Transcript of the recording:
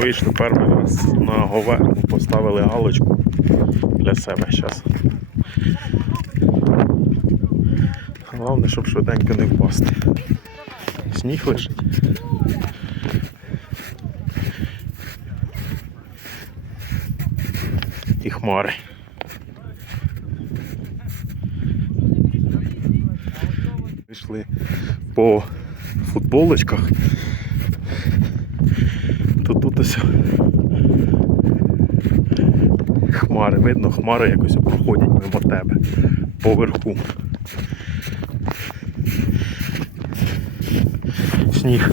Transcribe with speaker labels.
Speaker 1: вийшли перший раз на Говерну, поставили галочку для себе зараз. Головне, щоб швиденько не впасти. Сніг лежить. І хмари. Вийшли по футболочках все. Хмари, видно, хмари якось проходять мимо тебе поверху. Сніг.